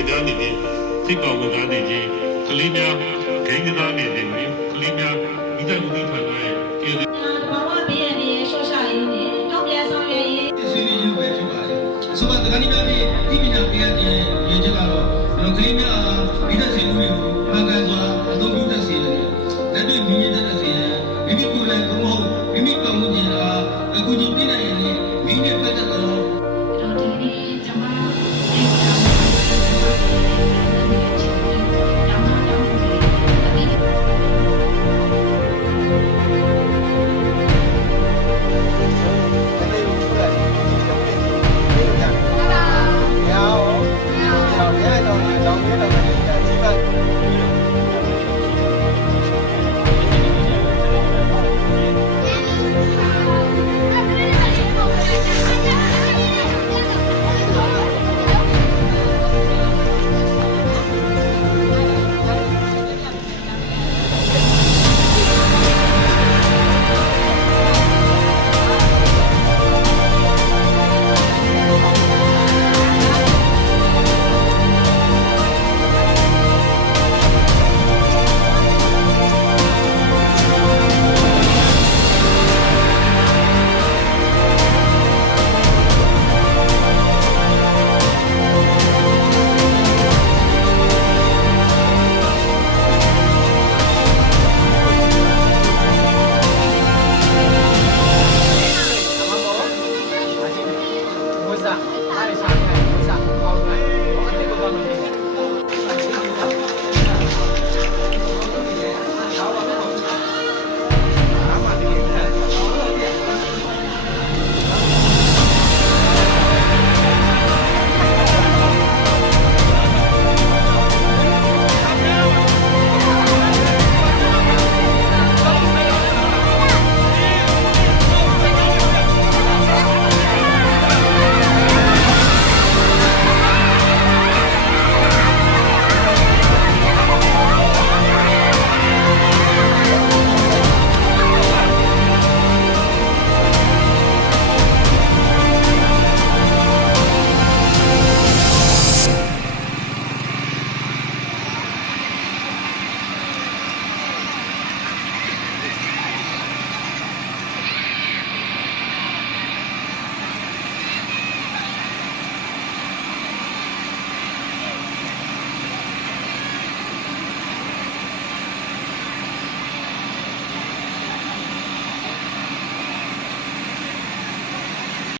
လေသားနေခြင်းစိတ်ကောင်းကစားနေခြင်းကလေးများဂိမ်းကစားနေခြင်းကလေးများဒီတိုင်းဦးဌာနရဲ့ကျေးဇူးဘာဝဘေးရည်ရဲ့ရှော့ရှာလေးနဲ့တောက်ပြန်ဆောင်ရွက်ရေးဆွေးနွေးခြင်းပဲဖြစ်ပါတယ်ဆိုတော့တက္ကသိုလ်များပြည်ပြည်ညာပြည်ရဲ့ရည်ချက်ကတော့ကလေးများဒီသက်စီမှုတွေကိုမှန်ကန်စွာအသုံးပြုတတ်စေတယ်လက်တွေ့မြင်ရတတ်စေတယ်မိမိကိုယ်လည်းဘုံမဟုတ်မိမိပတ်ဝန်းကျင်အားအခုကြီးပြည်နိုင်ရင်မိမိနဲ့ပတ်သက်